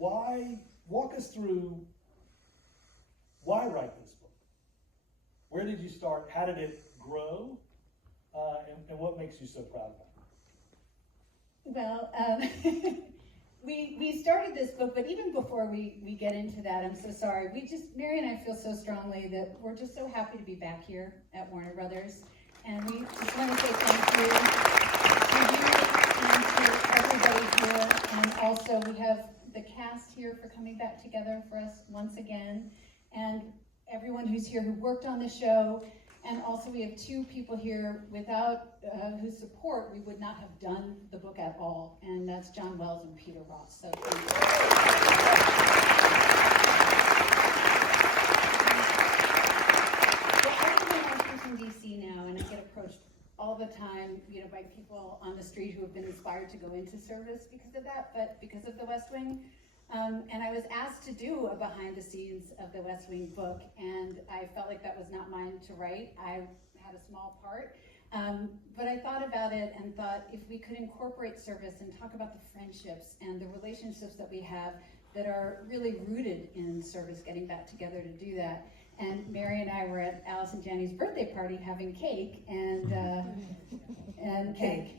walk us through why write this book? Where did you start? How did it grow? And what makes you so proud of it? Well, we started this book, but even before we get into that, I'm so sorry. Mary and I feel so strongly that we're just so happy to be back here at Warner Brothers. And we just want to say thank you to everybody here. And also we have the cast here for coming back together for us once again. And everyone who's here who worked on the show. And also we have two people here without whose support we would not have done the book at all. And that's John Wells and Peter Ross. So thank you. Well, I live in Washington, D.C. now, and I get approached all the time, by people on the street who have been inspired to go into service because of that, but because of the West Wing. And I was asked to do a behind the scenes of the West Wing book, and I felt like that was not mine to write. I had a small part, but I thought about it and thought if we could incorporate service and talk about the friendships and the relationships that we have that are really rooted in service, getting back together to do that. And Mary and I were at Alice and Jenny's birthday party having cake and cake.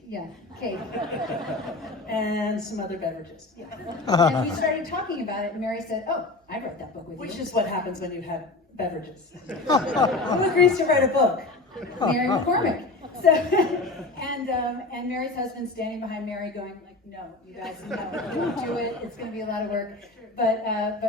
And some other beverages. Yeah. And we started talking about it, and Mary said, "Oh, I wrote that book with you." Which is what happens when you have beverages. Who agrees to write a book? Mary McCormick. So, and Mary's husband standing behind Mary going like, "No, you guys, no, don't do it. It's going to be a lot of work." But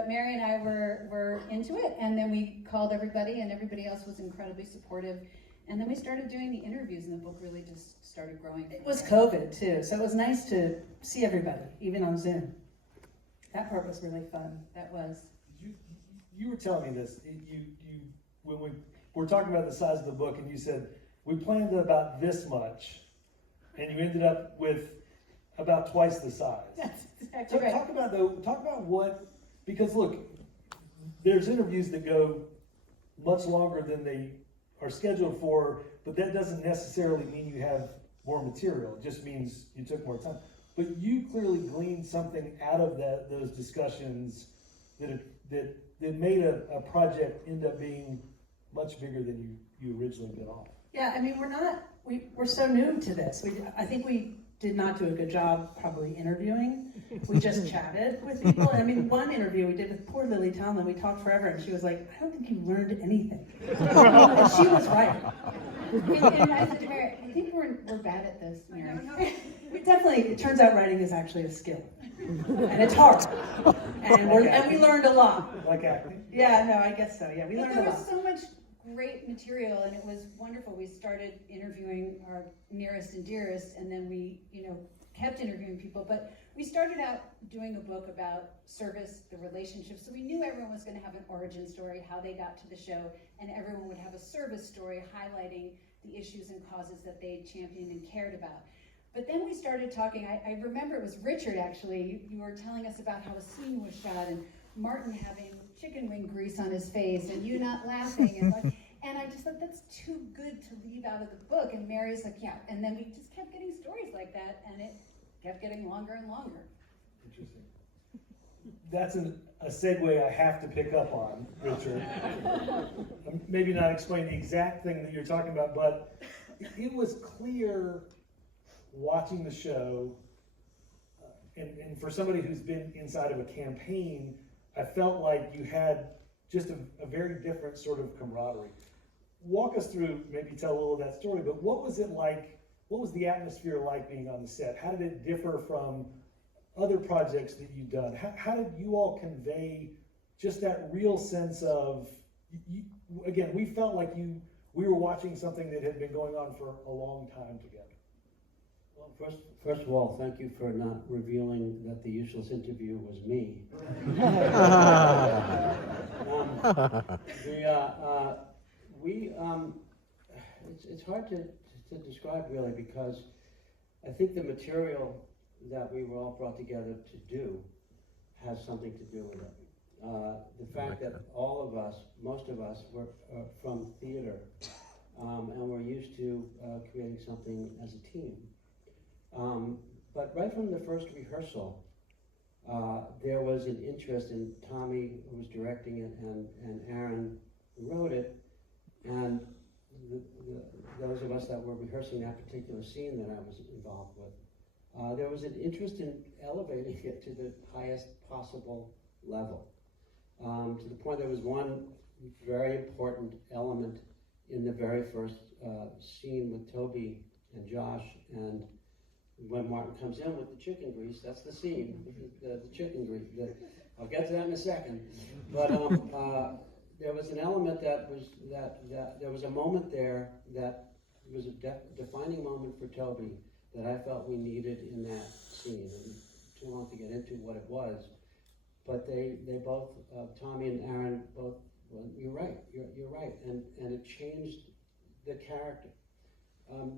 Mary and I were into it, and then we called everybody, and everybody else was incredibly supportive. And then we started doing the interviews, and the book really just started growing. It was COVID too, so it was nice to see everybody, even on Zoom. That part was really fun. That was. You were telling me this. When we were talking about the size of the book, and you said we planned about this much, and you ended up with about twice the size. That's exactly right. Talk about what, because look, there's interviews that go much longer than they are scheduled for, but that doesn't necessarily mean you have more material. It just means you took more time. But you clearly gleaned something out of those discussions that made a project end up being much bigger than you originally bit off. Yeah, I mean, we're so new to this. I think we did not do a good job probably interviewing. We just chatted with people. I mean, one interview we did with poor Lily Tomlin, we talked forever, and she was like, "I don't think you learned anything." And she was right. And I said to Mary, "I think we're bad at this, Mary." It turns out writing is actually a skill. And it's hard. And we learned a lot. Like acting? Yeah, no, I guess so. Yeah, we learned a lot. There was so much great material, and it was wonderful. We started interviewing our nearest and dearest, and then we, kept interviewing people. But we started out doing a book about service, the relationships. So we knew everyone was going to have an origin story, how they got to the show, and everyone would have a service story highlighting the issues and causes that they championed and cared about. But then we started talking, I remember it was Richard actually, you were telling us about how a scene was shot and Martin having chicken wing grease on his face and you not laughing. And I just thought that's too good to leave out of the book. And Mary's like, yeah. And then we just kept getting stories like that and it kept getting longer and longer. Interesting. That's a segue I have to pick up on, Richard. Maybe not explain the exact thing that you're talking about, but it was clear watching the show, and for somebody who's been inside of a campaign, I felt like you had just a very different sort of camaraderie. Walk us through, maybe tell a little of that story, but what was it like, what was the atmosphere like being on the set? How did it differ from other projects that you've done? How did you all convey just that real sense of, again, we felt like we were watching something that had been going on for a long time together. Well, first of all, thank you for not revealing that the useless interview was me. It's hard to describe really, because I think the material that we were all brought together to do has something to do with it. The fact that all of us, most of us, were from theater, and we're used to creating something as a team. But right from the first rehearsal, there was an interest in Tommy, who was directing it, and Aaron, who wrote it, and those of us that were rehearsing that particular scene that I was involved with, there was an interest in elevating it to the highest possible level. To the point there was one very important element in the very first scene with Toby and Josh, and when Martin comes in with the chicken grease, that's the scene, the chicken grease. I'll get to that in a second. But there was an element that there was a moment there that was a defining moment for Toby that I felt we needed in that scene. And too long to get into what it was, but they both, Tommy and Aaron both, well, you're right, and it changed the character.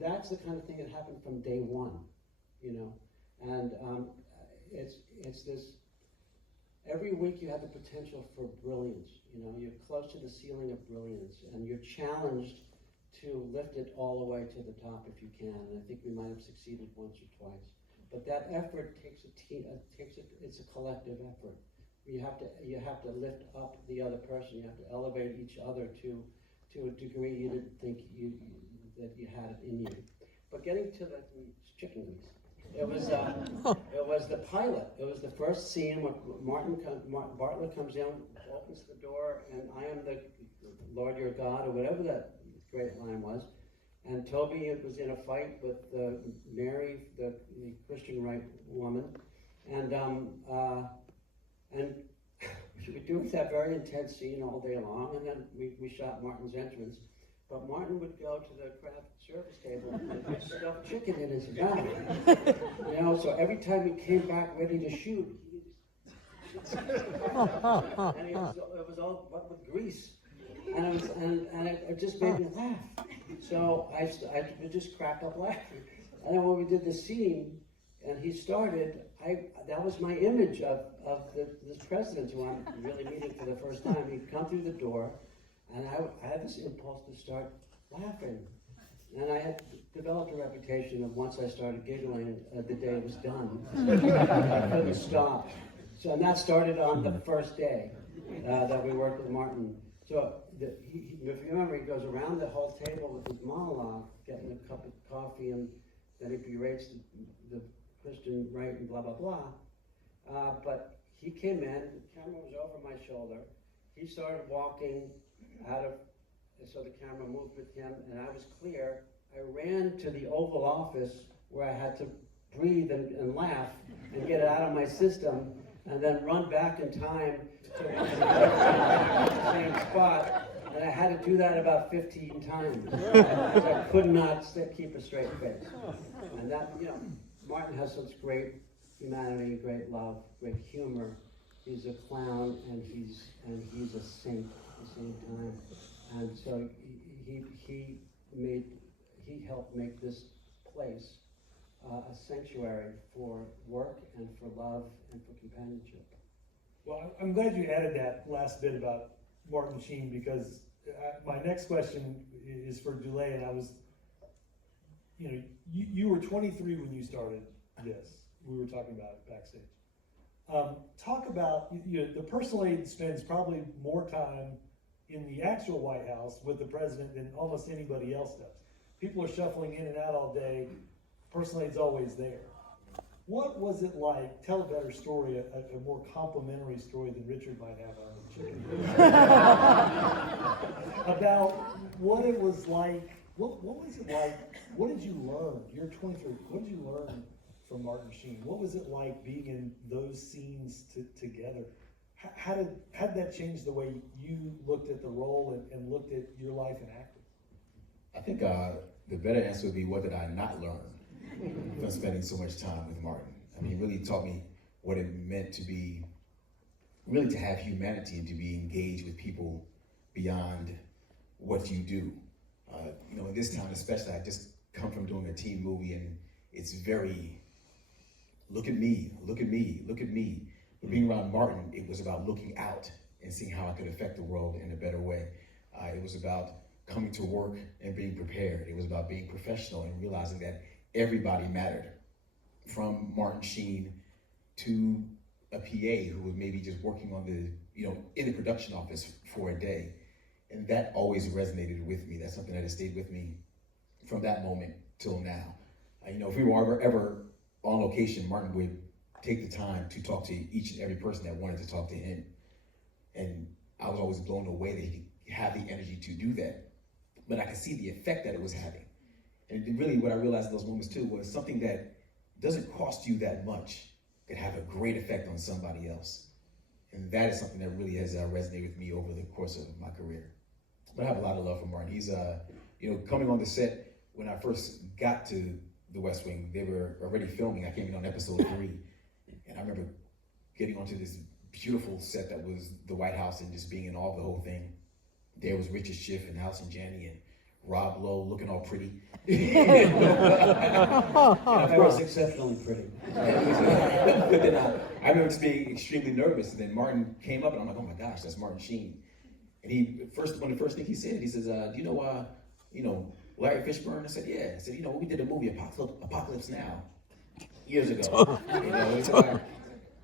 That's the kind of thing that happened from day one, you know, and it's this, every week you have the potential for brilliance, you know, you're close to the ceiling of brilliance, and you're challenged to lift it all the way to the top if you can, and I think we might have succeeded once or twice. But that effort takes a team, it's a collective effort. You have to lift up the other person. You have to elevate each other to a degree you didn't think that you had it in you. But getting to the chicken grease, it was the pilot. It was the first scene where Bartlett comes in, opens the door, and I am the Lord your God, or whatever that great line was. And Toby was in a fight with Mary, the Christian right woman, and we were doing that very intense scene all day long, and then we shot Martin's entrance. But Martin would go to the craft service table and put stuffed chicken in his mouth. You know, so every time he came back ready to shoot, and it was all but with grease. And it just made me laugh. So I just cracked up laughing. And then when we did the scene, and he started, that was my image of this president who I'm really meeting for the first time. He'd come through the door, and I had this impulse to start laughing. And I had developed a reputation of once I started giggling, the day was done. I couldn't stop. So, and that started on the first day that we worked with Martin. So if you remember, he goes around the whole table with his monologue, getting a cup of coffee, and then he berates the Christian right and blah, blah, blah. But he came in, the camera was over my shoulder. He started walking out of, so the camera moved with him, and I was clear. I ran to the Oval Office where I had to breathe and laugh and get it out of my system, and then run back in time to the same spot. And I had to do that about 15 times. Because I could not keep a straight face. And that, you know, Martin has such great humanity, great love, great humor. He's a clown, and he's a saint at the same time. And so he helped make this place a sanctuary for work and for love and for companionship. Well, I'm glad you added that last bit about Martin Sheen, because my next question is for Dulé, and I was, you know, you were 23 when you started this. We were talking about it backstage. Talk about, you know, the personal aide spends probably more time in the actual White House with the president than almost anybody else does. People are shuffling in and out all day. Personal aide's always there. What was it like? Tell a better story, a more complimentary story than Richard might have on the chicken. About what it was like. What was it like? What did you learn? You're 23. What did you learn from Martin Sheen? What was it like being in those scenes together? How did that change the way you looked at the role and looked at your life in acting? I think the better answer would be, what did I not learn from spending so much time with Martin? I mean, he really taught me what it meant to be, really to have humanity and to be engaged with people beyond what you do. You know, in this town especially, I just come from doing a teen movie, and it's very, look at me, look at me, look at me. But being around Martin, it was about looking out and seeing how I could affect the world in a better way. It was about coming to work and being prepared. It was about being professional and realizing that everybody mattered, from Martin Sheen to a PA who was maybe just working on the, in the production office for a day. And that always resonated with me. That's something that has stayed with me from that moment till now. If we were ever on location, Martin would take the time to talk to each and every person that wanted to talk to him. And I was always blown away that he could have the energy to do that. But I could see the effect that it was having. And really what I realized in those moments too was something that doesn't cost you that much could have a great effect on somebody else. And that is something that really has resonated with me over the course of my career. But I have a lot of love for Martin. He's, coming on the set, when I first got to the West Wing, they were already filming. I came in on episode 3. And I remember getting onto this beautiful set that was the White House and just being in awe of the whole thing. There was Richard Schiff and Allison Janney and Rob Lowe looking all pretty. And of course, exceptionally pretty. But then I remember just being extremely nervous. And then Martin came up and I'm like, oh my gosh, that's Martin Sheen. And one of the first things he said, he says, do you know, Larry Fishburne? I said, yeah. I said, we did a movie, Apocalypse Now, years ago.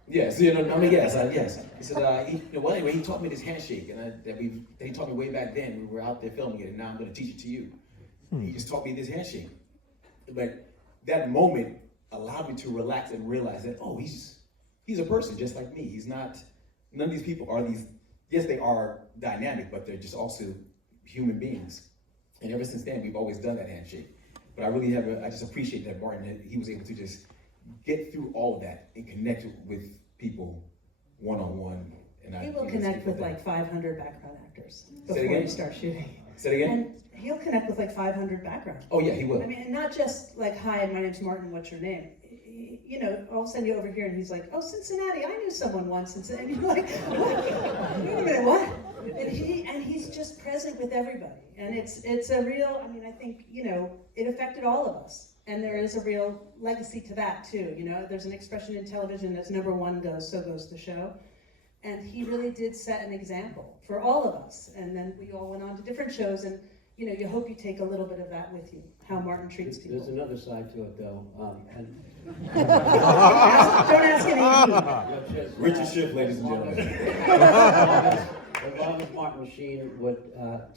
Yes, yes. He said, anyway, he taught me this handshake, and he taught me way back then. We were out there filming it, and now I'm going to teach it to you. He just taught me this handshake. But that moment allowed me to relax and realize that, oh, he's a person just like me. He's not. None of these people are these. Yes, they are dynamic, but they're just also human beings. And ever since then, we've always done that handshake. But I just appreciate that Martin, he was able to just get through all of that and connect with people one-on-one. And He will connect with like 500 background actors Say it before again? you start shooting. Say it again? And he'll connect with like 500 background. Oh yeah, he will. I mean, and not just like, hi, my name's Martin, what's your name? All of a sudden you're over here and he's like, oh, Cincinnati, I knew someone once. And you're like, what? Wait a minute, what? And he's just present with everybody. And it's a real, I think, it affected all of us. And there is a real legacy to that too. There's an expression in television as number one goes, so goes the show. And he really did set an example for all of us. And then we all went on to different shows and you hope you take a little bit of that with you, how Martin treats people. There's another side to it, though. Don't ask any. Richard Schiff, ladies and gentlemen. As long as Martin Sheen would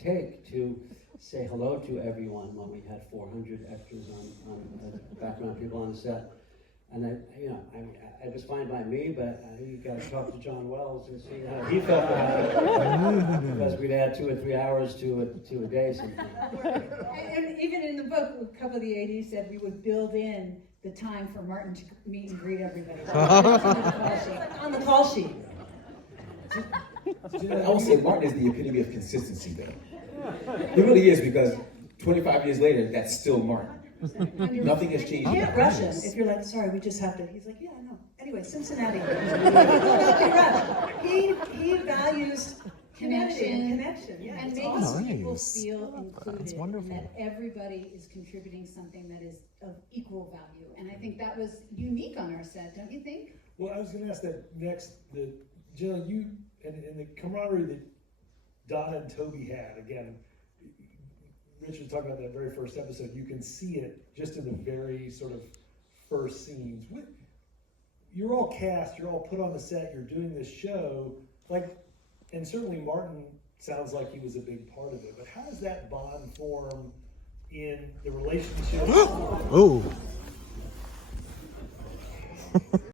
take to say hello to everyone when we had 400 extras on background people on the set. And it was fine by me, but you got to talk to John Wells and see how he felt about it, because we'd add 2 or 3 hours to a day sometimes. And even in the book, a couple of the ADs said we would build in the time for Martin to meet and greet everybody. On the call sheet. I would say Martin is the epitome of consistency, though. He really is, because 25 years later, that's still Martin. Nothing has changed. You can't rush him if you're like, sorry, we just have to. He's like, yeah, I know. Anyway, Cincinnati. Don't rush. He values connection. Yeah, And it's making awesome. people Nice. feel included, That's and wonderful. that everybody is contributing something that is of equal value. And I think that was unique on our set, don't you think? Well, I was gonna ask that next, Jill, you, and the camaraderie that Donna and Toby had, again, Richard talked about that very first episode, you can see it just in the very sort of first scenes. You're all cast, you're all put on the set, you're doing this show, and certainly Martin sounds like he was a big part of it, but how does that bond form in the relationship? Ooh.